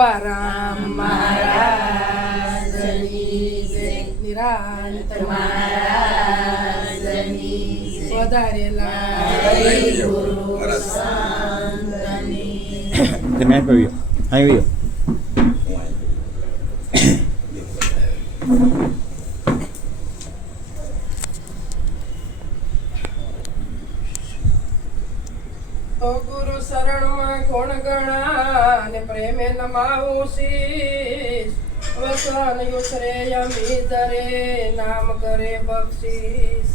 અંબારામ મહારાજની જય. નિરાંત મહારાજની વધારેલા ગુરુ સંતની. તમે આવ્યો આવ્યો તો ગુરુ શરણમાં કોણ ગણા ને પ્રેમે નમાવું શીશ. વસન યુસરે અમીતરે નામ કરે બક્ષીસ.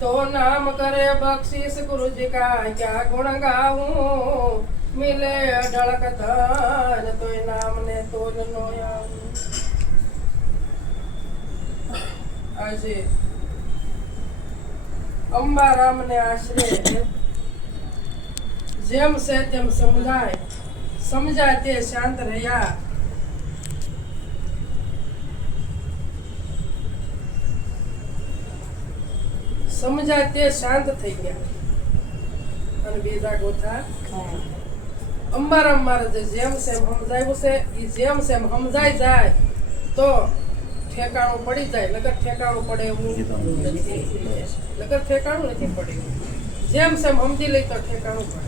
તો નામ કરે બક્ષીસ ગુરુજી કા ક્યાં ગુણ ગાવું. મિલે અઢળક ધન તોય નામ ને તોલ નો આવું. આજે અંબારામ ને આશરે જેમ છે તેમ સમજાય તે શાંત રહ્યા. સમજાય તે શાંત થઈ ગયા. અને બીજા ગોથા અંબારામ મહારાજે જેમ સેમ સમજાવ્યું છે એ જેમ સેમ સમજાઈ જાય તો ઠેકાણું પડી જાય. નકર ઠેકાણું પડે એવું નથી. નકર ઠેકાણું નથી પડ્યું. જેમ સેમ સમજી લઈ તો ઠેકાણું પડે.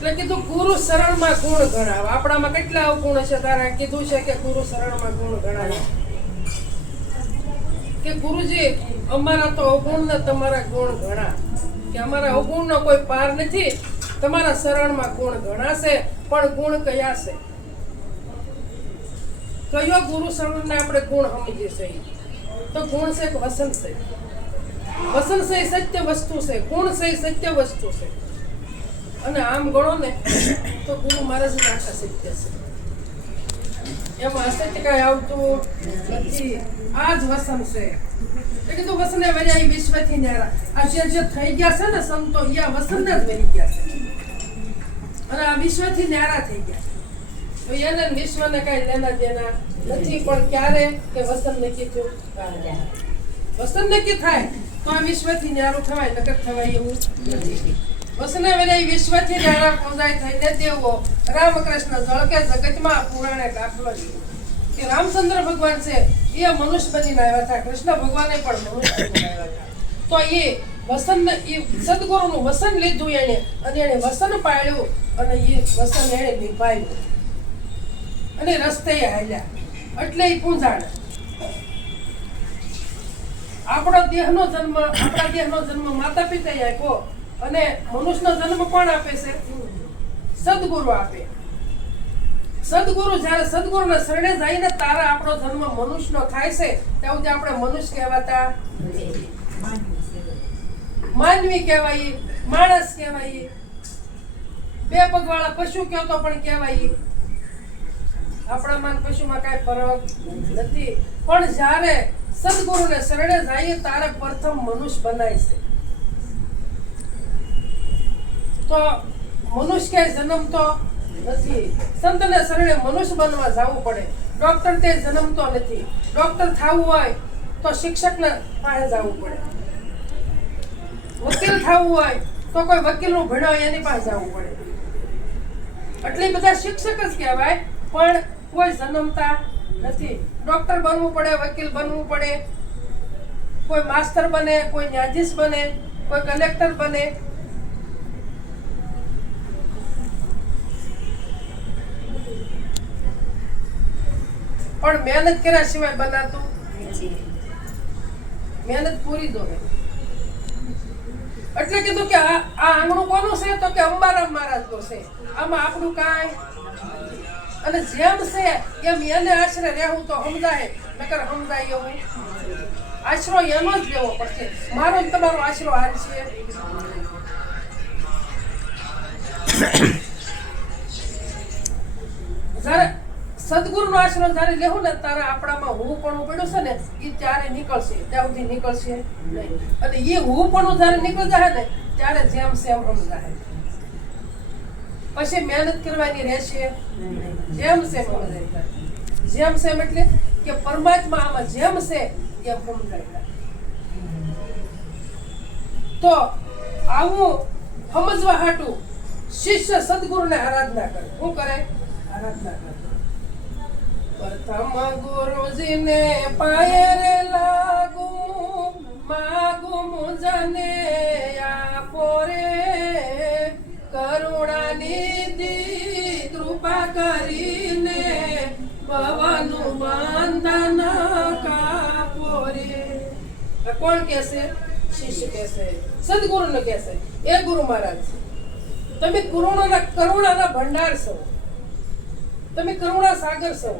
એટલે કીધું ગુરુ શરણમાં ગુણ ગણાવ. આપણામાં કેટલા અવગુણ છે તારા કીધું છે કે ગુરુ શરણમાં ગુણ ગણાવ. કે ગુરુજી અમારા તો અવગુણ ને તમારા ગુણ ગણા. કે અમારા અવગુણ નો કોઈ પાર નથી. તમારા શરણમાં ગુણ ગણાશે. પણ ગુણ કયા છે? કયો ગુરુ શરણ ને આપણે ગુણ સમજીએ છીએ? તો ગુણ છે કે વસન છે. વસન છે સત્ય વસ્તુ છે. ગુણ છે સત્ય વસ્તુ છે. અને આમ ગણો ને તો ગુરુ મહારાજ જ આખા સત્ય છે. એમાં અસત્ય કઈ આવતું નથી. આ જ વસન છે. એ કીધું વસને વર્યા વિશ્વથી ન્યારા. આ જે થઈ ગયા છે ને સંતો એ આ વસન જ વરી ગયા છે. અને આ વિશ્વથી ન્યારા થઈ ગયા. તો એને વિશ્વને કઈ લેના દેના નથી. પણ ક્યારે કે વસન નક્કી થયું. વસન નક્કી થાય તો આ વિશ્વથી ન્યારું થવાય. નકર થવાય એવું નથી. વસને વેરાય વિશ્વથી ન્યારા પૂજાય થઈને દેવો. રામકૃષ્ણ જળકે જગતમાં પુરાણે દાખલો કે રામચંદ્ર ભગવાન છે એ મનુષ્ય બનીને આવ્યા હતા. કૃષ્ણ ભગવાને પણ મનુષ્ય બનીને આવ્યા હતા. તો એ વસન એ સદગુરુનું વસન લીધું એને. અને એને વસન પાળ્યું. અને એ વસન એને નિભાવ્યું. અને રસ્તે હાલ્યા. એટલે એ પૂંજાણ. આપણા દેહનો જન્મ માતા પિતાએ આપ્યો. અને મનુષ્યનો જન્મ કોણ આપે છે? સદગુરુ આપે. સદગુરુ જ્યારે સદગુરુના શરણે જઈને તારા આપણો જન્મ મનુષ્યનો થાય છે ત્યાં સુધી આપણે મનુષ્ય કહેવાતા માનવી કહેવાય, માણસ કહેવાય, બે પગવાળા પશુ કહો તો પણ કહેવાય. આપણામાં પશુમાં કાંઈ ફરક નથી. પણ જ્યારે સદગુરુને શરણે જઈએ તારે પ્રથમ મનુષ્ય બનાય છે. તો મનુષ્ય ક્યાંય જન્મતો નથી. સંતને શરણે મનુષ્ય બનવા જવું પડે. ડોક્ટર તે જન્મતો નથી. ડોક્ટર થવું હોય તો શિક્ષકને પાસે જવું પડે. વકીલ થવું હોય તો કોઈ વકીલનું ભણ્યો એની પાસે જવું પડે. એટલે બધા શિક્ષક જ કહેવાય. પણ કોઈ જન્મતા નથી. ડોક્ટર બનવું પડે, વકીલ બનવું પડે, કોઈ માસ્ટર બને, કોઈ ન્યાયાધીશ બને, કોઈ કલેક્ટર બને. પણ મહેનત કર્યા સિવાય બનાતું મહેનત પૂરી દો. એટલે કીધું કે આ આંગણું કોનું છે? તો કે અંબારામ મહારાજનું છે. આમાં આપણું કાંઈ. અને જેમ છે એમ એને આશરે રહેવું તો સમજાય. નકર સમજાય એવું આશરો એનો જ લેવો પડશે. મારો જ તમારો આશરો હાલ છે. જ્યારે સદગુરુનો આશરો જ્યારે લેવું ને ત્યારે આપણામાં હું પણ પડ્યું છે ને એ ત્યારે નીકળશે. ત્યાં સુધી નીકળશે નહીં. અને એ હું પણ જ્યારે નીકળી જાય ને ત્યારે જેમ સેમ સમજાય. પછી મહેનત કરવાની રહેશે. જેમ સેમ સમજાય. જેમ સેમ એટલે કે પરમાત્મા આમાં જેમ છે એમ સમજાય. તો આવું સમજવા હાટું શિષ્ય સદગુરુને આરાધના કરે. શું કરે? આરાધના કરતો. પ્રથમ ગુરુજીને પાયે રે લાગુ, માગુ મુજને આપો રે, કરુણાનિધિ કૃપા કરીને ભવનું બંધન કાપો રે. આ કોણ કહેશે? શિષ્ય કહેશે, સદગુરુને કહેશે. એ ગુરુ મહારાજ, તમે કરુણાના ભંડાર છો, તમે કરુણા સાગર છો,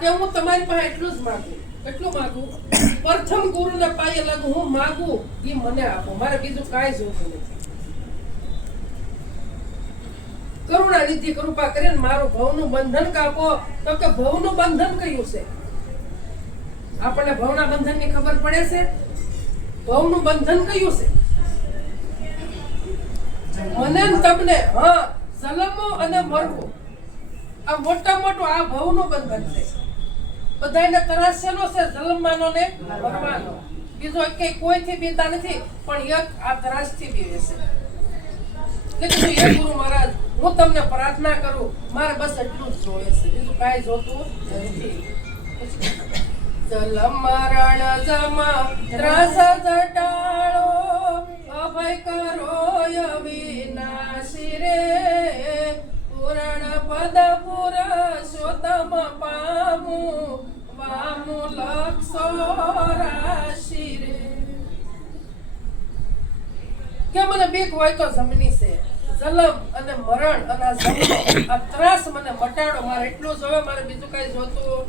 કે હું તમારી પાસે એટલું જ માંગુ. કેટલું માંગુ? પ્રથમ ગુરુને પાયે લાગુ, હું માંગુ એ મને આપો, મારે બીજું કાંઈ જોતું નથી. કરુણા નિધિ કૃપા કરીને મારું ભવનું બંધન કાપો. તો કે ભવનું બંધન કયું છે? આપણને ભવના બંધનની ખબર પડે છે? ભવનું બંધન કયું છે? મને ને તમને, હા, જન્મો અને મરવું, આ મોટા મોટું આ ભવનું બંધન છે. બધાને ત્રાસેલો છે, જન્મવાનો ને મરવાનો. બીજો કે કોઈથી બીતા નથી, પણ એક આ ત્રાસથી બીવે છે. હે ગુરુ મહારાજ, હું તમને પ્રાર્થના કરું, મારે બસ એટલું જ જોઈએ છે, બીજું કાંઈ જોતું નથી. જલમ મરણ જમા ત્રાસ જટાળો, અભય કરો અવિનાશી રે, પૂરણ પદ પુરુષોત્તમ પામું, વામુ લક્ષો રાશિ રે. કે મને બીક હોય તો જમની છે, જલમ અને મરણ અને આ જમનો, આ ત્રાસ મને મટાડો. મારે એટલું જોવે, મારે બીજું કઈ જોતું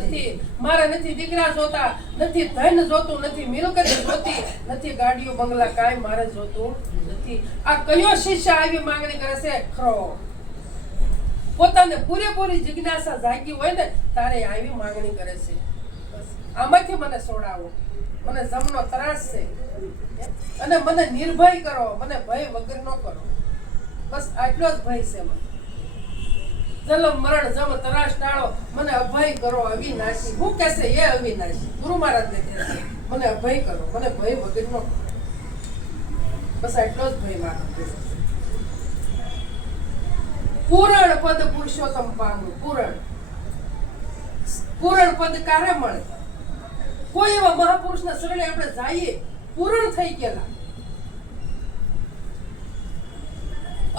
નથી. મારે નથી દીકરા જોતા, નથી ધન જોતું, નથી મિલકત જોતી, નથી ગાડીઓ બંગલા, કાંઈ મારે જોતું નથી. આ કયો શિષ્ય આવી માંગણી કરે છે? ખરો પોતાને પૂરેપૂરી જિજ્ઞાસા જાગી હોય ને તારે આવી માંગણી કરે છે. આમાંથી મને છોડાવો, મને જમનો ત્રાસ છે, અને મને નિર્ભય કરો, મને ભય વગર નો કરો. બસ આટલો જ ભય છે મને. જલમ મરણ જમ ત્રાસ ટાળો, મને અભય કરો અવિનાશી. હું કહેશે? એ અવિનાશી ગુરુ મહારાજ ને કહેશે, મને અભય કરો, મને ભય વગર નો કરો. બસ આટલો જ ભય મારો. પૂરણ પદ પુરુષોત્તમ પામું. પૂરણ પદ કારે મળે? કોઈ એવા મહાપુરુષના શરણે આપણે જઈએ, પૂરણ થઈ ગયેલા.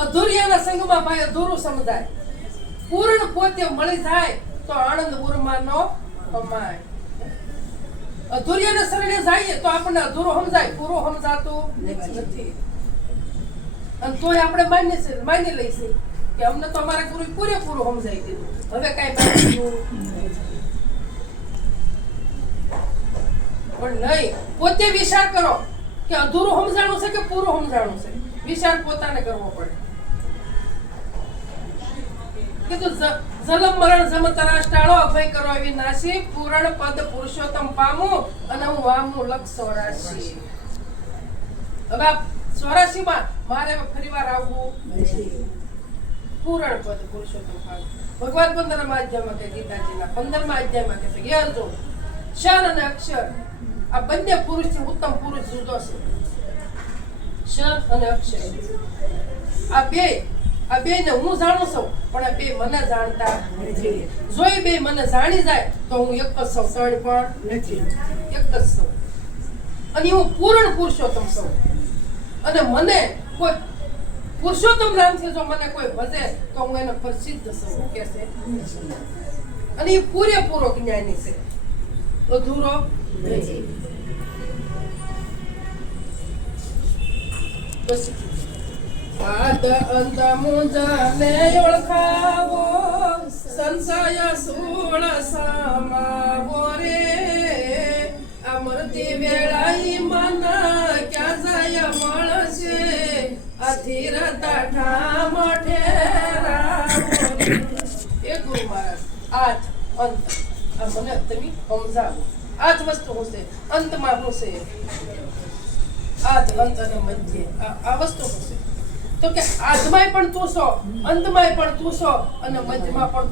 અધૂરિયાના સંગમાં ભાઈ અધૂરું સમજાય. પૂર્ણ પોતે મળી જાય તો આનંદ ઉર્માનો કમાય. અધૂરિયાના શરણે જઈએ તો આપણને અધૂરો સમજાય, પૂરો સમજાતું નથી. અને તોય આપણે માની લઈશું કે અમને તો અમારા ગુરુ પૂરેપૂરું સમજાઈ દીધું, હવે કાંઈ બાકી પણ નહીં. પોતે વિચાર કરો કે અધૂરું સમજાણું છે કે પૂરું સમજાણું છે. વિચાર પોતાને કરવો પડે. કીધું જલમ મરણ જમ ત્રાસ ટાળો, અભય કરો અવિનાશી, પૂરણ પદ પુરુષોત્તમ પામું, અને હું વામનું લક્ષ 84. હવે 84 મારે ફરીવાર આવવું નથી. પૂરણ પદ પુરુષોત્તમ પામું. ભગવાન 15મા અધ્યાયમાં કે ગીતાજીના 15મા અધ્યાયમાં કે છે, અર્જુન, ક્ષર અને અક્ષર આ બંને પુરુષથી ઉત્તમ પુરુષ જુદો છે. ક્ષર અને અક્ષર આ બે ને હું જાણું છું, પણ આ બે મને જાણતા નથી. જો એ બે મને જાણી જાય તો હું એક જ છું, ત્રણ પણ નથી, એક જ છું. અને હું પૂર્ણ પુરુષોત્તમ છું. અને મને કોઈ પુરુષોત્તમ નામથી જો મને કોઈ ભજે તો હું એનો પ્રસિદ્ધ છું કે છે. અને એ પૂરેપૂરો જ્ઞાની છે, અધૂરો નથી. બસ આદ અંત મુંજાને ઓળખાવો, સંશય સૂળ સમાવો રે, અમૃતિ વેળાઈ મન ક્યાં જાય મળશે, અધીરતા ઠામ ઠેરાવો રે. એ ગુરુ મહારાજ આજ અંત આ મને તમે સમજાવો. આજ વસ્તુ હું છે, અંતમાં હું છે. આજ અંત અને મધ્ય આ વસ્તુ હું છે. તો કે આજમાંય પણ તું છો, અંતમાંય પણ તું છો, અને મધ્યમાં પણ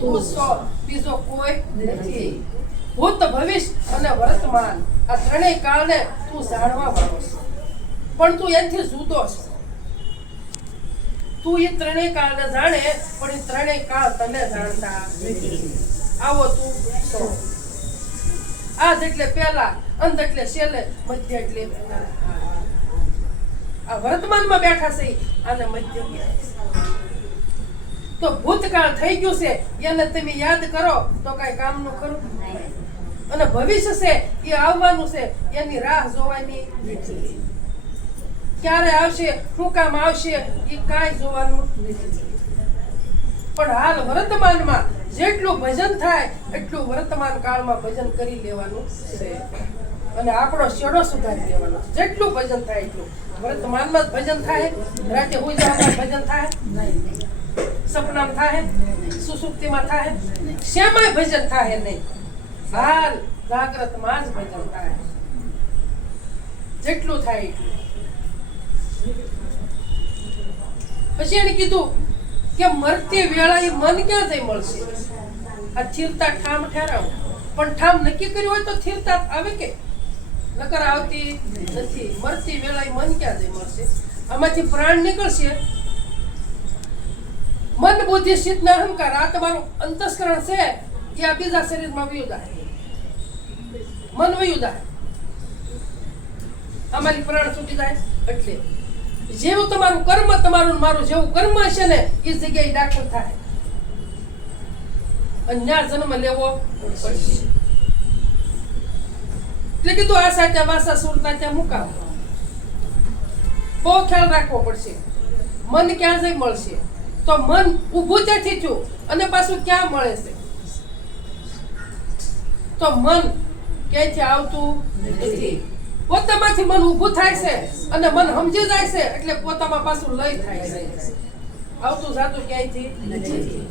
તું છો. બીજો કોઈ નથી. ભૂત ભવિષ્ય અને વર્તમાન આ ત્રણેય કાળને તું જાણવા વાળો છે, પણ તું એનાથી જુદો છે. તું એ ત્રણેય કાળને જાણે પણ એ ત્રણેય કાળ તને જાણતા નથી. આવો તું સો. આજ એટલે પહેલા, અંત એટલે છેલ્લે, મધ્ય એટલે આ વર્તમાનમાં બેઠા છે આને મધ્ય કહેવાય છે. તો ભૂતકાળ થઈ ગયું છે એને તમે યાદ કરો તો કઈ કામનું ખરું. અને ભવિષ્ય છે એ આવવાનું છે એની રાહ જોવાની નથી. ક્યારે આવશે, શું કામ આવશે એ કાંઈ જોવાનું નથી. પણ હાલ વર્તમાનમાં જેટલું ભજન થાય એટલું વર્તમાન કાળમાં ભજન કરી લેવાનું છે અને આપણો શેડો સુધારી લેવાનો. જેટલું ભજન થાય એટલું વર્તમાનમાં જ ભજન થાય. રાતે હોઈ જવામાં ભજન થાય નહીં, સપનામાં થાય, સુસુપ્તિમાં થાય, શ્યામાય ભજન થાય નહીં. હાલ જાગ્રતમાં જ ભજન થાય. જેટલું થાય એટલું. પછી એને કીધું કે મરતી વેળાએ મન ક્યાં જઈ મળશે. આ થીરતા ઠામ ઠેરાવ, પણ ઠામ નક્કી કર્યું હોય તો થીરતા આવે કે નકર આવતી નથી. મરતી વેળાએ મન ક્યાં જઈ મળશે. આમાંથી પ્રાણ નીકળશે. મન બુદ્ધિ ચિત્ત ને અહંકાર આ તમારું અંતસ્કરણ છે એ આ બીજા શરીરમાં વયું જાય. મન વયું જાય, અમારી પ્રાણ છૂટી જાય. એટલે જેવું તમારું કર્મ, તમારું મારું જેવું કર્મ હશે ને એ જગ્યાએ દાખલ થાય અને ત્યાં જન્મ લેવો પડશે. એટલે કીધું આ સાચા વાસા સુરતા ત્યાં મુકાવ. બહુ ખ્યાલ રાખવો પડશે. મન ક્યાં જઈ મળશે તો મન ઊભું ત્યાંથી થયું અને પાછું ક્યાં મળે છે તો મન ક્યાંયથી આવતું નથી. પોતામાંથી મન ઊભું થાય છે અને મન સમજી જાય છે એટલે પોતામાં પાછું લય થાય છે. આવતું જાતું ક્યાંયથી નથી.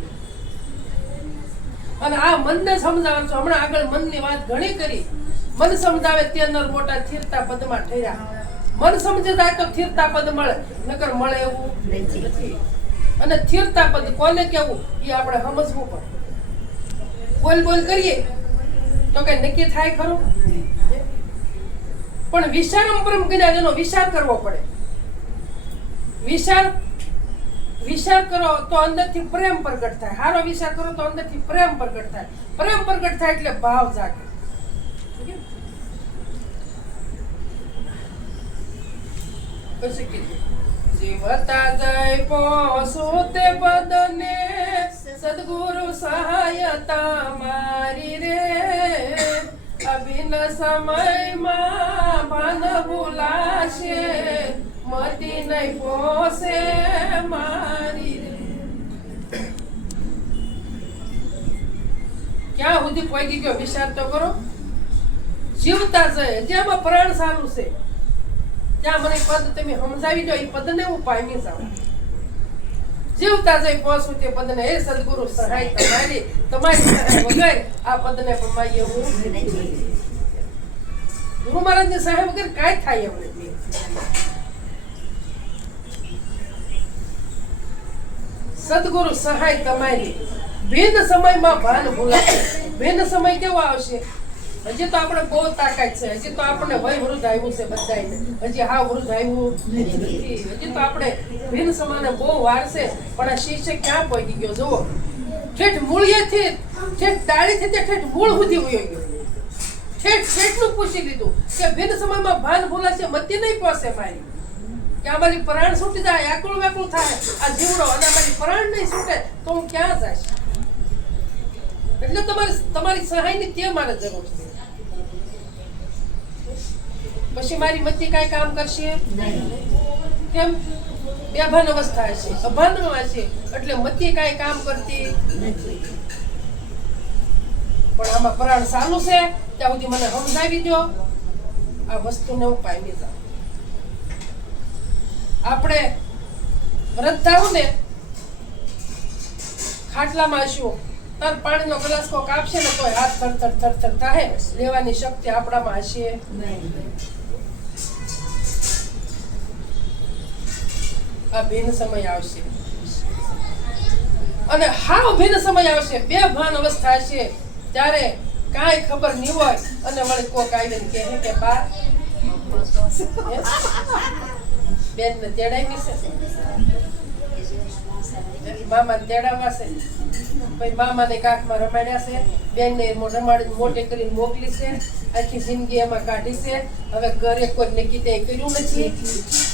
અને આ મનને સમજાવવાનું છું. હમણાં આગળ મનની વાત ઘણી કરી. મન સમજાવે તે નર મોટા થીરતા પદમાં ઠર્યા. મન સમજી જાય તો થીરતા પદ મળે, નકર મળે એવું નથી. અને થીરતા પદ કોને કેવું એ આપણે સમજવું પડે. બોલ બોલ કરીએ તો કઈ નક્કી થાય ખરું. પણ વિચારમ પરમ જ્ઞાન, એનો વિચાર કરવો પડે. વિચાર કરો તો અંદરથી પ્રેમ પ્રગટ થાય. સારો વિચાર કરો તો અંદરથી પ્રેમ પ્રગટ થાય. પ્રેમ પ્રગટ થાય એટલે ભાવ જાગે. પછી કીધું જીવતા જય પોસું તે પદને સદગુરુ સહાયતા મારી રે. અભિન સમયમાં ભાન ભૂલાશે, મતી નહીં પોસે મારી રે. ક્યાં સુધી પહોંચી ગયો વિચાર તો કરો. જીવતા જાય જેમાં પ્રાણ સારું છે ત્યાં મને પદ તમે સમજાવી દો. એ પદને હું પામી જાઉં. જીવતા જઈ પહોંચું તે પદને. હે સદગુરુ સહાય તમારી સહાય વગર આ પદને પમાય એવું નથી. ગુરુ મહારાજની સહાય વગર કાંઈ થાય એમ નથી. સદગુરુ સહાય તમારી. ભિન્ન સમયમાં ભાન ભૂલાશે. ભિન્ન સમય કેવો આવશે? હજી તો આપણે બહુ તાકાત છે. હજી તો આપણને વય વૃદ્ધ આવ્યું છે બધાને. હજી હા વૃદ્ધ આવ્યું નથી. હજી તો આપણે ભિન્ન સમાને બહુ વાર છે. પણ આ શિષ્ય ક્યાં પહોંચી ગયો જુઓ. ઠેઠ મૂળિયેથી ઠેઠ ડાળીથી ઠેઠ મૂળ સુધી વયો ગયો. ઠેઠનું પૂછી લીધું કે ભિન્ન સમયમાં ભાન ભૂલાશે, મતી નહીં પહોંચે મારી. કે અમારી પ્રાણ છૂટી જાય, આકુળ વ્યાકુળ થાય આ જીવડો, અને અમારી પ્રાણ નહીં છૂટે તો હું ક્યાં જઈશ. એટલે તમારી સહાયની તે મારે જરૂર છે. પછી મારી મતી કાંઈ કામ કરશે કેમ? બેભાન અવસ્થા હશે, અભાનમાં હશે, એટલે મતી કાંઈ કામ કરતી નથી. પણ આમાં પ્રાણ ચાલુ છે ત્યાં સુધી મને સમજાવી દો. આ વસ્તુને હું પામી જાઉં. આપણે વૃદ્ધ આવું ને ખાટલામાં હશું, તાર પાણીનો ગ્લાસ કોક આપશે ને તો હાથ થરથર થાય. લેવાની શક્તિ આપણામાં હશે નહીં. આ ભિન્ન સમય આવશે અને હાવ ભિન્ન સમય આવશે. બે ભાન અવસ્થા હશે ત્યારે કાંઈ ખબર નહીં હોય અને વળી કોક આવીને કહે કે બા બેન ને તેડાવી છે. મામાને તેડાવવા છે, પછી મામાને કાખમાં રમાડ્યા છે, બેનને રમાડી મોટે કરીને મોકલી છે, આખી જિંદગી એમાં કાઢી છે. હવે ઘરે કોઈ નક્કી ત્યાં કર્યું નથી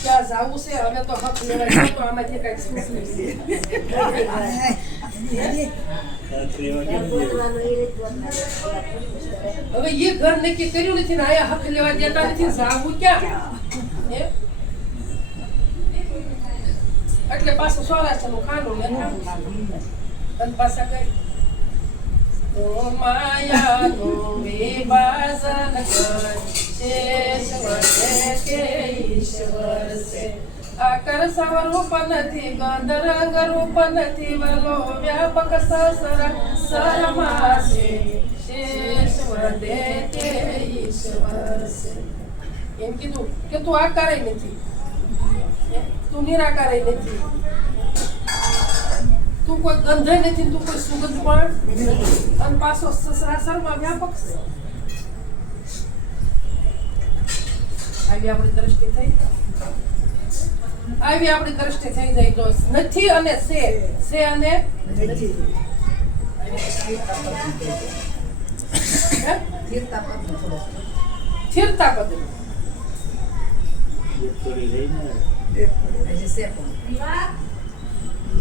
ક્યાં જવું છે. હવે તો હક લેવાય તો આમાંથી કઈ હવે એ ઘર નક્કી કર્યું નથી ને આયા હક લેવા દેતા નથી, જાવું ક્યાં? એટલે પાછું સૌરાષ્ટ્રનું ખાનું ને અને પાછા કઈ માયાનો વિભાજન કરશે કે ઈશ્વર છે. આકર સ્વરૂપ નથી, ગંધ રંગ રૂપ નથી, વલો વ્યાપક સરમાં છે. શેષ વધે કે ઈશ્વર છે. એમ કીધું કે તું આકારે નથી, તું નિરાકારે નથી, તું કોઈ ગંધે નથી, તું કોઈ સુગંધ પણ અને પાછો સરાસરમાં વ્યાપક છે. આવી આપણી દ્રષ્ટિ થઈ, આવી આપણી દ્રષ્ટિ થઈ જાય તો નથી અને છે અને નથી. સ્થિરતા પદ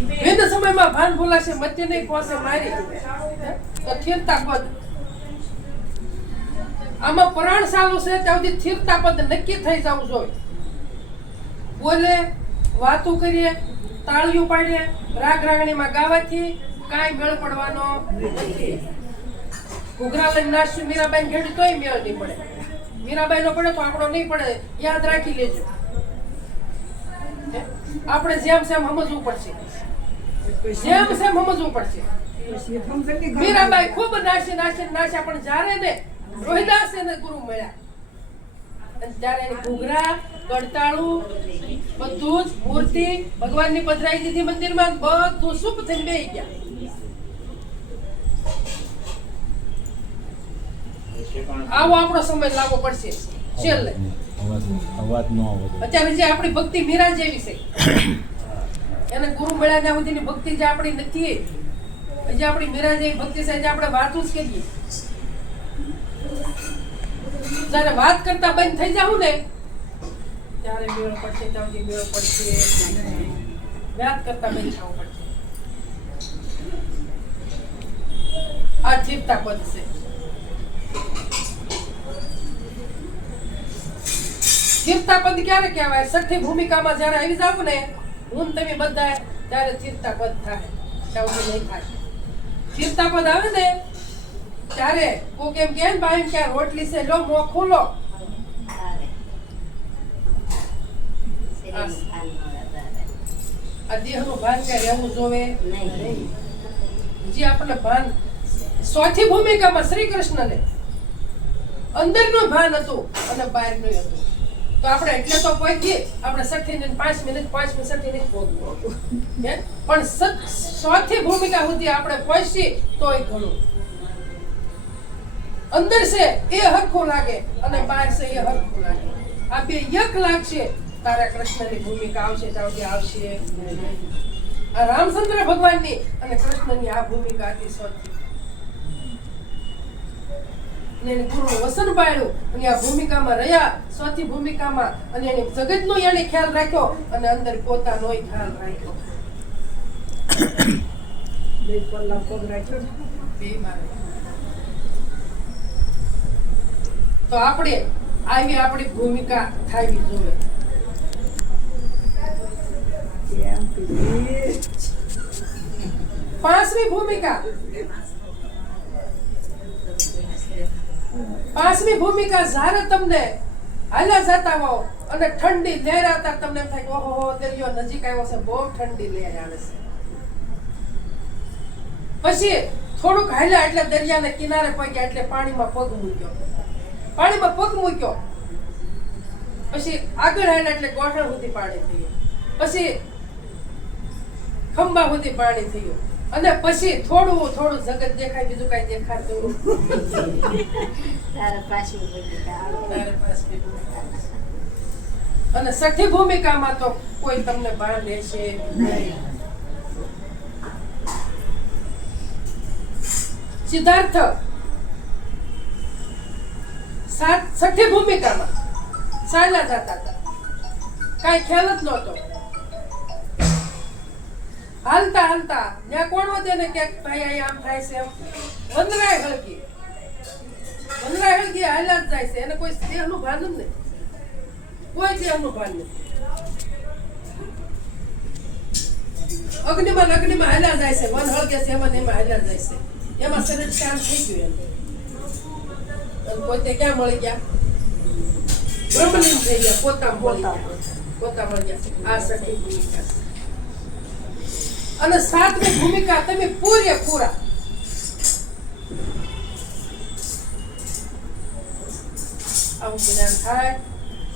વેદ સમયમાં ભાન ભૂલાશે, મધ્ય નહીં પહોંચે મારી તો સ્થિરતા પદ. આમાં પુરાણ ચાલુ છે ત્યાં સુધી સ્થિરતા પદ નક્કી થઈ જવું જોઈએ. બોલે, વાતો કરીએ, તાળીઓ પાડીએ, રાગ રાગણીમાં ગાવાથી કાંઈ મેળ પડવાનો નથી. ઘૂઘરા લઈને નાચશું મીરાબાઈ ઘેડી તોય મેળ નહીં પડે. મીરાબાઈ નો પડે તો આપણો નહીં પડે, યાદ રાખી લેજો. આપણે જેમ સેમ સમજવું પડશે, જેમ સેમ સમજવું પડશે. મીરાબાઈ ખૂબ નાચ્યા પણ જ્યારે ને રોહિદાસ એને ગુરુ મળ્યા ત્યારે એને ઘૂઘરા, કડતાળું બધું જ મૂર્તિ ભગવાનની પધરાઈ દીધી મંદિરમાં, બધું સુપ થઈને બેસી ગયા. આવો આપણો સમય લાવવો પડશે. છેલ્લે અત્યારે જે આપણી ભક્તિ મીરા જેવી છે, એને ગુરુ મળ્યા ત્યાં સુધીની ભક્તિ જે આપણી નથી, જે આપણી મીરા જેવી ભક્તિ છે, જે આપણે વાતું જ કરીએ. જયારે વાત કરતા બંધ થઈ જાઉં ને ત્યારે મેળ પડશે, ત્યાં સુધી મેળ પડશે. વાત કરતા બંધ થવું પડશે. આ સ્થિરતા પદ છે. સ્થિરતા પદ ક્યારે કહેવાય? સઠ્ઠી ભૂમિકામાં જયારે આવી જાવ ને હું તમે બધા ત્યારે સ્થિરતા પદ થાય, ત્યાં સુધી નહીં થાય. સ્થિરતા પદ આવે ને ત્યારે કોક એમ કે ભાઈ કે રોટલી છે, લો મોં ખોલો. આ દેહનું ભાન ક્યાં રહેવું જોવે નહીં. જે આપણને ભાન ચોથી ભૂમિકામાં શ્રી કૃષ્ણને અંદરનું ભાન હતું અને બહારનું હતું. તો આપણે એટલે તો પહોંચીએ, આપણે 60 ને 5 મિનિટ 5 મિનિટ 60 નહીં પહોંચવું, પણ ચોથી ભૂમિકા સુધી આપણે પહોંચીએ તોય ઘણું. અંદર છે એ હરખું લાગે અને બહાર છે એ હરખું લાગે. આ બે એક લાગશે તારા કૃષ્ણની ભૂમિકા આવશે, ત્યાં આવશે. આ રામચંદ્ર ભગવાનની અને કૃષ્ણની આ ભૂમિકા હતી ચોથી. એને ગુરુ વસન પાડ્યું અને આ ભૂમિકામાં રહ્યા, ચોથી ભૂમિકામાં, અને એને જગતનો એને ખ્યાલ રાખ્યો અને અંદર પોતાનોય ખ્યાલ રાખ્યો. તો આપણે આવી આપણી ભૂમિકા થાવી જોઈએ. પાંચમી ભૂમિકા જ્યારે તમને હાલ્યા જતા હો અને ઠંડી લહેર આવતા તમને એમ થાય કે ઓહો દરિયો નજીક આવ્યો છે, બહુ ઠંડી લહેર આવે છે. પછી થોડુંક હાલ્યા એટલે દરિયાના કિનારે પગ્યા એટલે પાણીમાં પગ મૂક્યો. પછી આગળ હાલ્યા એટલે ગોઠણ સુધી પાણી થયું, પછી ખંભા સુધી પાણી થયું, અને પછી થોડું જગત દેખાય, બીજું કઈ દેખાતું. અને છઠ્ઠી ભૂમિકામાં તો કોઈ તમને બહાર લેશે નહીં. સિદ્ધાર્થ છઠ્ઠી ભૂમિકામાં ચાલ્યા જતા હતા, કાંઈ ખ્યાલ જ નહોતો. હાલતા હાલતા ત્યાં કોણ વધે ને કે ભાઈ અહીંયા આમ થાય છે એમ વંદરાય હળગી હાલ્યા જ જાય છે. એને કોઈ દેહનું ભાન જ નહીં, કોઈ દેહનું ભાન નહીં. અગ્નિમાં હાલ્યા જાય છે, વન હળગે છે એમાં હાલ્યા જાય છે. એમાં શરીર શાંત થઈ ગયું. એમ પોતે ક્યાં મળી ગયા? બ્રહ્મલીન થઈ ગયા, પોતા મળી ગયા. આ સખી ભૂમિકા છે. અને સાતમી ભૂમિકા તમે પૂરેપૂરા આવું જ્ઞાન થાય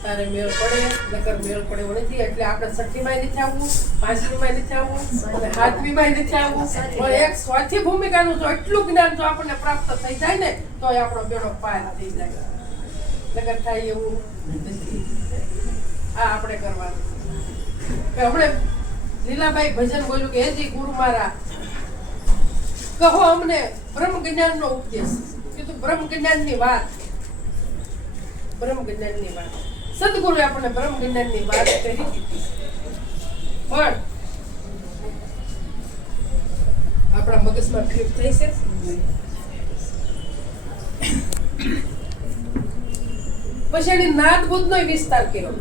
તારે મેળ પડે, નકર મેળ પડે એવું નથી. એટલે આપણે છઠ્ઠી માં નથી આવવું, પાંચમી માં નથી આવવું, અને સાતમી માં નથી આવવું. પણ એક ચોથી ભૂમિકાનું જો એટલું જ્ઞાન જો આપણને પ્રાપ્ત થઈ જાય ને તો આપણો બેડો પાર થઈ જાય. નકર થાય એવું નથી. આ આપણે કરવાનું. હમણે લીલાબાઈ ભજન બોલ્યું કે હેજી ગુરુ મારા કહો અમને બ્રહ્મ જ્ઞાન નો ઉપદેશ. કીધું બ્રહ્મ જ્ઞાન ની વાત, સદગુરુ આપણને બ્રહ્મ જ્ઞાન ની વાત કરી દીધી. પણ આપણા મગજમાં ફિટ થઈ છે. પછી એની નાદ બુદ્ધ નો વિસ્તાર કર્યો.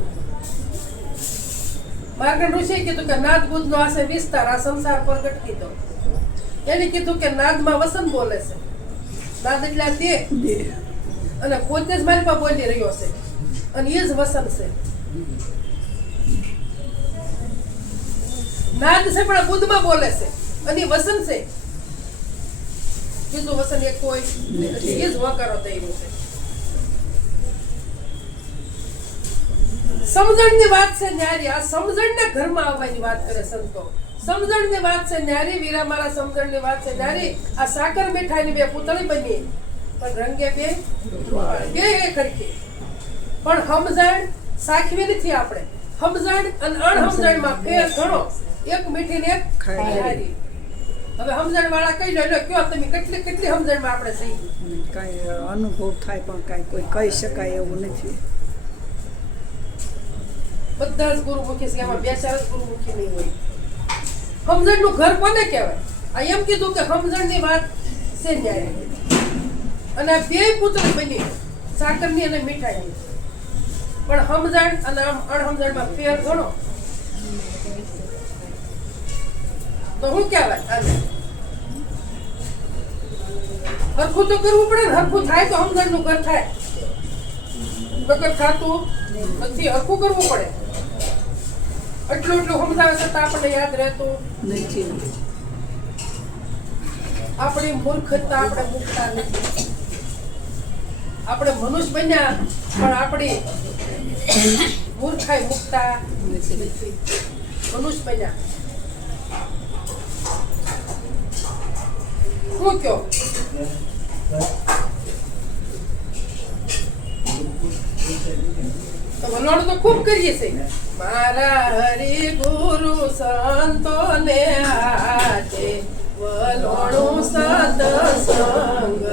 માર્કંડ ઋષિએ કીધું કે નાદ બુદ્ધ નો આ વિસ્તાર આ સંસાર પ્રગટ કીધો. એને કીધું કે નાદમાં વસન બોલે છે. નાદ એટલે આ દેહ, અને પોતે જ મારી પાસે બોલી રહ્યો છે, અને એ જ વસન છે. નાદ છે પણ બુદ્ધમાં બોલે છે, અને વસન છે. બીજું વસન એક કોઈ એ જ વકારો થઈ રહ્યો છે. સમજણની વાત છે ન્યારી. આ સમજણના ઘરમાં આવવાની વાત કરે સંતો. સમજણની વાત છે ન્યારી. વીરા મારા સમજણની વાત છે ન્યારી. આ સાકર મીઠાઈની બે પૂતળી બની, પણ રંગે બે એક હરખી. પણ સમજણ સાખવી નથી આપણે. સમજણ અને અણસમજણમાં ફેર ઘણો. એક મીઠી ને એક ખારી. હવે સમજણ વાળા કઈ લો કયો તમે કેટલી સમજણમાં આપણે સહી કઈ અનુભવ થાય પણ કઈ કોઈ કહી શકાય એવું નથી. બધા જ ગુરુમુખી છે, એમાં બે ચાર જ ગુરુમુખી નહીં હોય. સમજણનું ઘર કોને કહેવાય? આ એમ કીધું કે સમજણની વાત છે ન્યારી. અને આ બે પુતળી બની, સાકરની અને મીઠાઈની. પણ સમજણ અને અણસમજણમાં ફેર ઘણો. તો શું કહેવાય આને? હરખું તો કરવું પડે ને. હરખું થાય તો સમજણનું ઘર થાય. વગર ખાતું નથી, હરખું કરવું પડે. એટલું સમજાવે છતાં આપણને યાદ રહેતું નથી. આપણી મૂર્ખતા આપણે મૂકતા નથી. આપણે મનુષ્ય બન્યા પણ આપણી મૂર્ખાઈ મૂકતા નથી. મનુષ્ય બન્યા શું કયો? વલોણ તો ખૂબ કરીએ છીએ. મારા હરિ ગુરુ સંતો ને હાથે વલોણું સત્સંગ.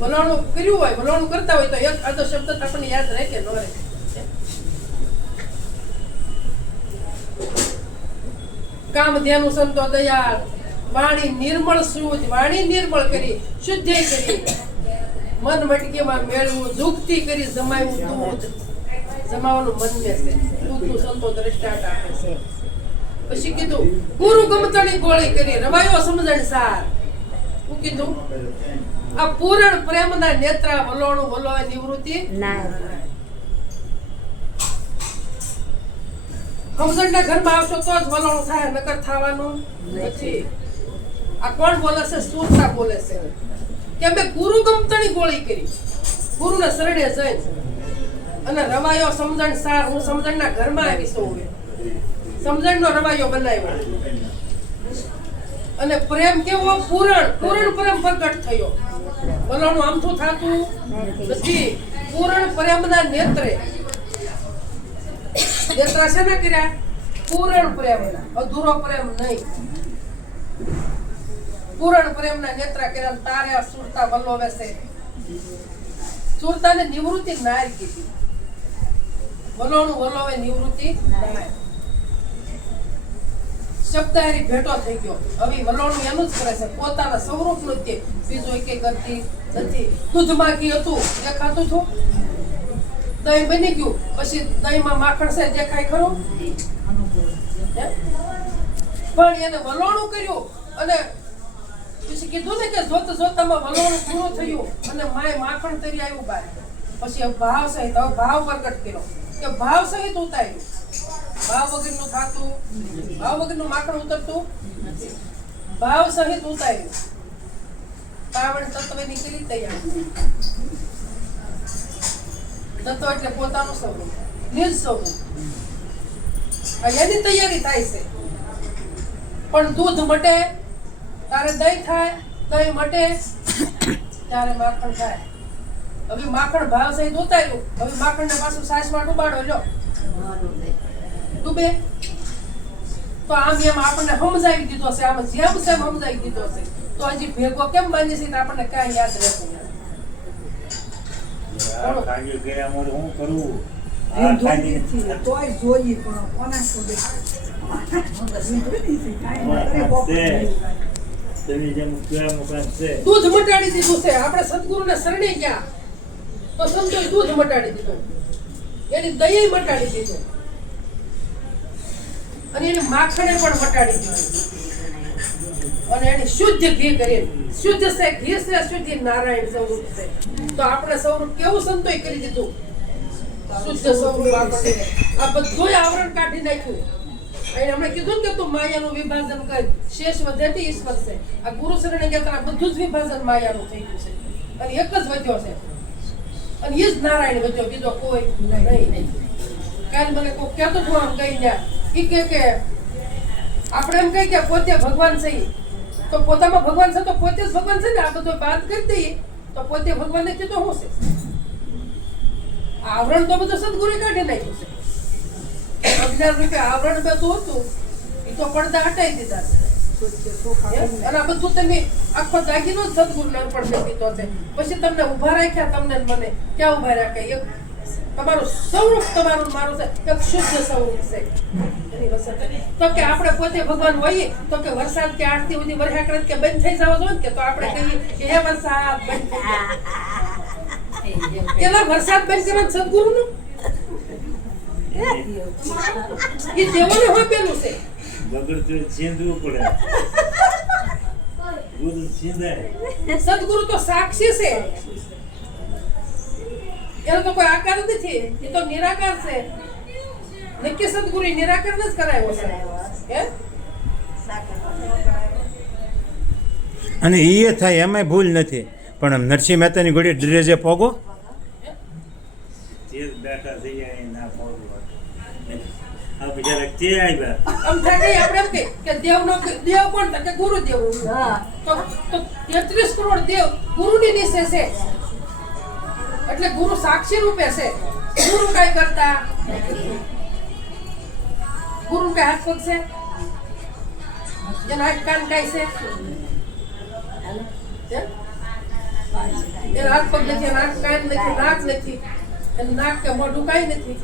વલોણું કર્યું હોય, વલોણું કરતા હોય તો એક આદો શબ્દ આપણને યાદ રહે કે ન રહે? કામ ધ્યાન સંતો દયાળ, વાણી નિર્મળ શુદ્ધ, વાણી નિર્મળ કરી શુદ્ધ કરી, મન મટકીમાં મેળવું, જુગતી કરી જમાયું દૂધ. જમાવાનું મનને છે, દૂધનું સંતો દ્રષ્ટાંત આપે છે. પછી કીધું ગુરુ ગમતણી ગોળી કરી રવાયો સમજણ સાર. શું કીધું? આ પૂરણ પ્રેમના નેત્રા વલોણું વલોય નિવૃત્તિ સમજણના ઘરમાં આવશો તો જ વલોણું થાય, નકર થવાનું નથી. આ કોણ બોલે છે? સુરતા બોલે છે કે અમે ગુરુ ગમતણી ગોળી કરી, ગુરુના શરણે જઈ અને રવાયો સમજણ સાર. હું સમજણના ઘરમાં આવી છું, સમજણનો રવાયો બનાવ્યો. અને પ્રેમ કેવો? પૂરણ પ્રેમ પ્રગટ થયો. બોલવાનું આમથું થાતું નથી. પૂરણ પ્રેમના નેત્રે. નેત્રા શેના કર્યા? પૂરણ પ્રેમના, અધૂરો પ્રેમ નહીં. પૂરણ પ્રેમના નેત્રા કર્યા તારે આ સુરતા વલ્લોવે છે. સુરતાને નિવૃત્તિ નાર કીધી. વલોણું વલ્લોવે નિવૃત્તિ નાર. શબ્દારી ભેટો થઈ ગયો. હવે વલોણું એનું જ કરે છે, પોતાના સ્વરૂપ નૃત્ય, બીજું એક કરતી નથી. દૂધમાં ઘી હતું દેખાતું હતું, દહીં બની ગયું, પછી દહીંમાં માખણ છે દેખાય ખરું? પણ એને વલોણું કર્યું અને પછી કીધું ને કે જોત જોતામાં વલોણું પૂરું થયું અને માય માખણ તરી આવ્યું બહાર. પછી ભાવ સહિત હવે ભાવ પ્રગટ કર્યો કે ભાવ સહિત ઉતાર્યું. ભાવ વગરનું ખાતું, ભાવ વગરનું માખણ ઉતરતું, ભાવ સહિત ઉતાર્યું. પાવન તત્વની કરી તૈયાર. તત્વ એટલે પોતાનું સ્વરૂપ, નિજ સ્વરૂપ, એની તૈયારી થાય છે. પણ દૂધ મટે ત્યારે દહીં થાય, દહીં મટે ત્યારે માખણ થાય. હવે માખણ ભાવ સહિત ઉતાર્યું, હવે માખણ ને પાછું સાસમાં ડુબાડો લ્યો, ડૂબે તો આમ એમ આપણને સમજાવી દીધો છે, આમ જેમ સેમ સમજાવી દીધો છે, તો હજી ભેગો કેમ માની છે કે આપણને કાંઈ યાદ રહેતું નથી. તોય જોઈએ પણ કોના સુધી દૂધ મટાડી દીધું છે. આપણે સદગુરુને શરણે ગયા તો સંતોએ દૂધ મટાડી દીધું, એની દહીં મટાડી દીધું અને એની માખણે પણ મટાડી દીધું અને એની શુદ્ધ ઘી કરી. શુદ્ધ છે ઘી છે, શુદ્ધ નારાયણ સ્વરૂપ છે. તો આપણે સ્વરૂપ કેવું સંતોએ કરી દીધું, શુદ્ધ સ્વરૂપ. આપણે આ બધું આવરણ કાઢી નાખ્યું. આપણે કીધું કે તું માયાનું વિભાજન કર, શેષ વધેથી ઈશ્વર છે. આ ગુરુ શરણે ગયા બધું જ વિભાજન માયાનું થઈ ગયું છે અને એક જ વધ્યો છે અને એ જ નારાયણ વધ્યો, બીજો કોઈ નહીં. કાલ મને કોઈ કહેતો છું આમ કહી ગયા કે આપણે એમ કહી કે પોતે ભગવાન છે, તો પોતામાં ભગવાન છે તો પોતે જ ભગવાન છે ને. આ બધું બાદ કરી દઈએ તો પોતે ભગવાન નથી તો શું છે? આવરણ તો બધું સદગુરુ કાઢી નાખ્યું છે. અજ્ઞાન રૂપે આવરણ બધું હતું એ તો પડદા હટાવી દીધા છે અને આ બધું તમે આખો દાગીનો જ સદગુરુને પડદે દીધો છે. પછી તમને ઉભા રાખ્યા, તમને મને ક્યાં ઉભા રાખ્યા? એક તમારું સ્વરૂપ, તમારું મારું છે એક શુદ્ધ સ્વરૂપ છે. તો કે આપણે પોતે ભગવાન હોઈએ તો કે વરસાદ કે આરતી સુધી વરસાદ કરે કે બંધ થઈ જવો જોઈએ કે તો આપણે કહીએ કે હે વરસાદ બંધ થઈ જાય. પેલા વરસાદ બંધ કરે સદગુરુનું એ દેવોને હોય પેલું છે. સદગુરુ તો સાક્ષી છે, એનો તો કોઈ આકાર નથી, એ તો નિરાકાર છે. નક્કી સદગુરુ નિરાકાર જ કરાયો છે. અને એ થાય એમાંય ભૂલ નથી. પણ નરસિંહ મહેતાની ઘોડી ડ્રેજે પોગો બેઠા થઈ જાય ના આ બિચારા કે આવ્યા આમ થાય આપણે એમ કે દેવનો દેવ કોણ કે ગુરુદેવ. તો 33 કરોડ દેવ ગુરુની નીચે છે એટલે ગુરુ સાક્ષી રૂપે છે. ગુરુ કઈ કરતા, ગુરુ કઈ હાથ પગ છે, એના હાથ કાન કઈ છે, એના હાથ પગ નથી, એના હાથ કાન નથી, નાક નથી, એનું નાક કે મોઢું કઈ નથી.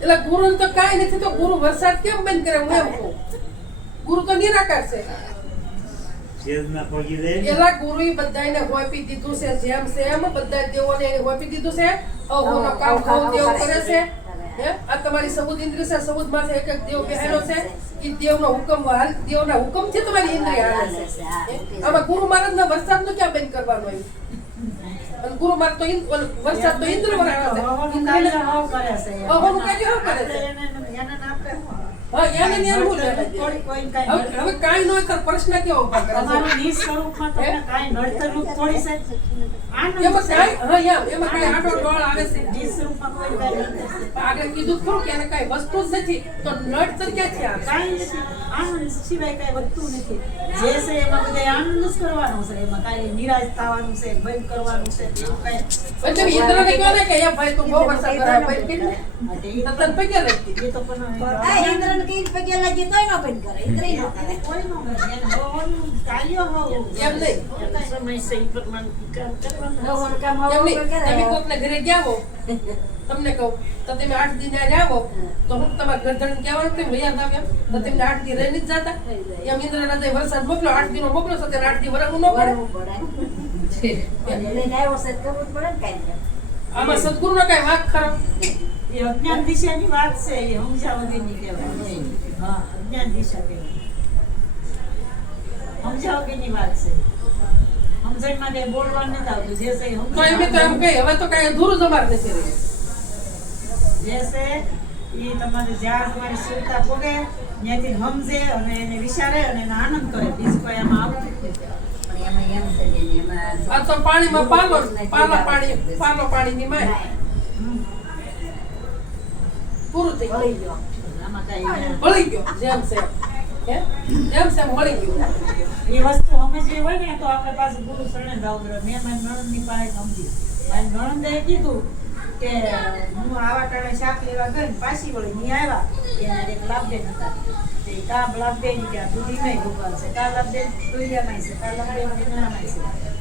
એટલે ગુરુ તો કઈ નથી, તો ગુરુ વરસાદ કેમ બંધ કરે? હું એમ કહું ગુરુ તો નિરાકાર છે. પેલા ગુરુ બધાને હોપી દીધું છે, જેમ છે એમ બધા દેવોને હોપી દીધું છે. અહોનો કામ દેવ કરે છે. આ તમારી સબુદ ઇન્દ્રિય છે, સબુદ માંથી એક એક દેવ બેહેલો છે. એ દેવનો હુકમ, દેવના હુકમથી તમારી ઇન્દ્રિય હાલે છે. આમાં ગુરુ મહારાજના વરસાદનું ક્યાં બંધ કરવાનું આવ્યું? અને ગુરુ મહારાજ તો વરસાદ તો ઇન્દ્ર વરાવે છે. અહોનું કાર્ય શું કરે છે? હા, એને નિયમ હું લેવા દે. હવે કાંઈ ન કર, પ્રશ્ન કેવો ઉભા કરે છે? એમાં કાંઈ હા એમાં કાંઈ આડો ડોળ આવે છે. આગળ કીધું ખરું કે એને કાંઈ વસ્તુ જ નથી તો નડ તો ક્યાંથી આવે? કાંઈ નથી. આનંદ સિવાય કાંઈ વધતું નથી. જે છે એમાં બધાય આનંદ જ કરવાનો છે. એમાં કાંઈ નિરાશ થવાનું છે, બંધ કરવાનું છે, એવું કાંઈ. એટલે ઇન્દ્રને કહો ને કે એ ભાઈ તું બહુ વરસાદ કરાવે ભાઈ કીધું હા, તને પગે રાખી એ તો પણ ઇન્દ્રને કઈ પગે લાગી તોય ન બંધ કરે ઇન્દ્ર ય ન કરે કોઈ નો કરે. એને ભગવાનનું કાર્ય હોવું. એમ નહીં. એનો સમય છે એ પ્રમાણે કામ કરવાનું. ભગવાન કામ એમ આવું નહીં. કરે તમે કોકને ઘરે ગયા હો તમને કહું તો તમે 8 દી ત્યાં આવો તો હું તમારા ગરદણ કહેવાનું કે ભૈયા ના એમ તો તમને 8 દી રહીને જ જતા એમ ઇન્દ્રના તે વરસાદ મોકલો 8 દીનો મોકલો તો ત્યારે 8 દી વરસનું ન પડે કરવું પડે અને લઈને આવ્યો છે તો કરવું જ પડે ને કાંઈ. આમાં સદગુરુનો કાંઈ વાંક ખરો? એ અજ્ઞાન દિશાની વાત છે. એ સમજાવવાની કહેવાય. હા, અજ્ઞાન દિશા કહેવાય. સમજાવવાની વાત છે. સમજણમાં કઈ બોલવાનું નથી આવતું. જે છે એ તો એમ તો એમ કહે હવે તો કાંઈ અધૂરું જ અમારે નથી રહ્યું. જે છે એ તમારે જ્યાં તમારી સુરતા પોગે ત્યાંથી સમજે અને એને વિચારે અને એને આનંદ કરે. બીજું કોઈ આમાં આવતું જ નથી. પણ એમાં એમ છે ને એમાં આ તો પાણીમાં પાલો પાણીની માય હમ. પૂરું થઈ ગયું. વળી ગયો આમાં કાંઈ વળી ગયો જેમ છે હે? જેમ છે એમ વળી ગયું. એ વસ્તુ સમજવી હોય ને તો આપણે પાછું ગુરુ શરણે જવું પડે. મેં મારી નણંદની પાસે સમજી. મારી નણંદે કીધું કે હું આવા ટાણે શાક લેવા ગઈ ને પાછી વળી નહીં આવ્યા. એના એક લાભબેન હતા. તે કા લાભબેન કે આ દૂધીમાંય ભગવાન છે, કા લાભબેન તુરિયામાંય છે, કા લાભબેન રીંગણામાંય છે.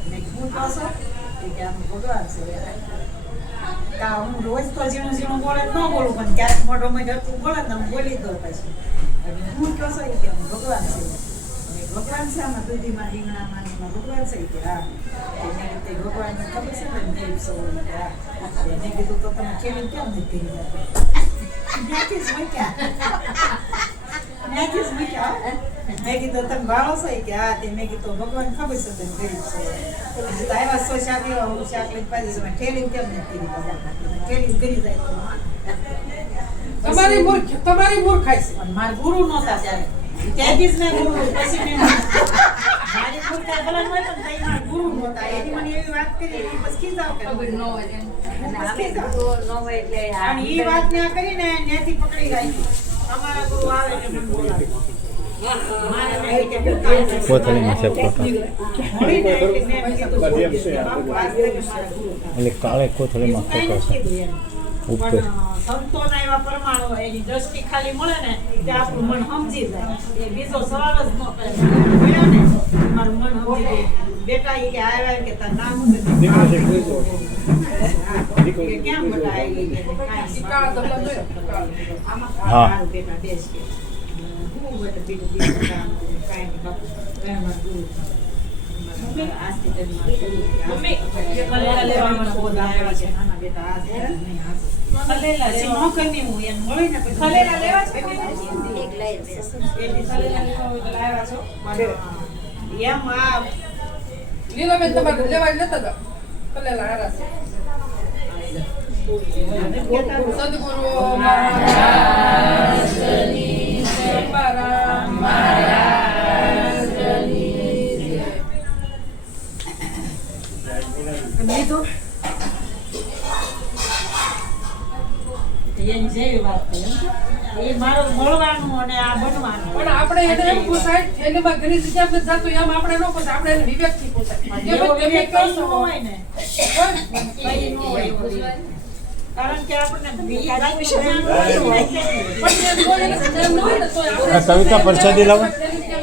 મેં કીધું કહો છો કે આમ ભગવાન છે. કા હું રોજ તો ઝીણું ઝીણું બોલે ન બોલું પણ ક્યારેક મોઢોમાં જતું બોલે ને હું બોલી દઉં પછી. અને હું કહો છો કે હું ભગવાન છે. ભગવાન છે આમાં દૂધીમાં રીંગણામાં ને એમાં ભગવાન છે કે હા. મેં કીધું ભગવાનને ખબર છે ને દેવ સૌ કે હા. મેં કીધું તો તમે કેવી કેમ નથી કરી ત્યાંથી જ મૂક્યા. ત્યાંથી જ મૂક્યા. મેં કીધું તમે ભાળો છો કે હા. તે મેં કીધું ભગવાન ખબર છે તમે ગરીબ છો. તો આવ્યા સો શાક લેવા હું શાક લઈને પાછી તમે ઠેલી કેમ નથી કરી ઠેલી કરી જાય તો તમારી મૂર્ખાઈ છે. પણ મારા ગુરુ નહોતા ત્યારે. ત્યાંથી જ મેં ગુરુ પછી મેં મારી મૂર્ખાઈ ભલે ન હોય પણ તઈ મારા ગુરુ નહોતા. એની મને એવી વાત કરી હું પછી ખીજાવ કે ખબર ન હોય એમ. હું અને પછી આપણે ખીજાવ. તો ન હોય એટલે આ અને ઈ વાત મેં કરીને ત્યાંથી પકડી રાખી. અમારા ગુરુ આવે એટલે મને બોલાવે. મારે મેં કીધું કોથળીમાં છે ફોટો હોળી ને એટલે મેં કીધું બાપુ આ છે મારા ગુરુ. એટલે કાળે કોથળીમાં ફોટો છે ઉપર સંતોના એવા પરમાણુ એની દ્રષ્ટિ ખાલી મળે ને તે આપણું મન સમજી જાય. એ બીજો સવાલ જ ન કરે. બોલ્યો ને મારું મન સમજી જાય. બેટા એ કે આવ્યા કે તાર નામ શું છે? હા. કે કેમ બેટા એ કે કાંઈ કાળા ધબલા જોયો? આમાં હા. મારું બેટા દેશ કે હું બેટા બીજું કામ કરું. કાંઈ નહીં બાપુ કાંઈ મારું ગુરુ મમ્મી આજથી તને મારું ગુરુ મમ્મી કલેલા લેવામાં ખોદ આવ્યા છે. નાના બેટા આ છે નહીં આ છે. ખલેલા લેવા કરની હું એમ હોય ને પછી ખલેલા લેવા છે એક લઈ બેસ. એની ખલેલા લેવા હોય તો લાવ્યા છો પણ એમ આ લીલાબેન તમારે લેવા જ નતા જાવ. કલેલા હારા છે. સદગુરુ મહારાજની જય. ગરબારામ મહારાજની જય. લીધું એની જેવી વાત કરી. એ મારું મળવાનું અને આ બનવાનું. પણ આપણે એને એમ પૂછાય એનામાં ઘણી જગ્યા પર જતું એમ આપણે ન પૂછાય આપણે એને વિવેકથી પૂછાય કે એવો ભાઈ તમે વિવેક કહો કઈ ન છો હોય ને. કઈ ન હોય એવો વિવેક. કારણ કે આપણને પણ એ કોઈ એને જ્ઞાન ન હોય ને તો આપણે આ કવિતા પ્રસાદી લાવો. એને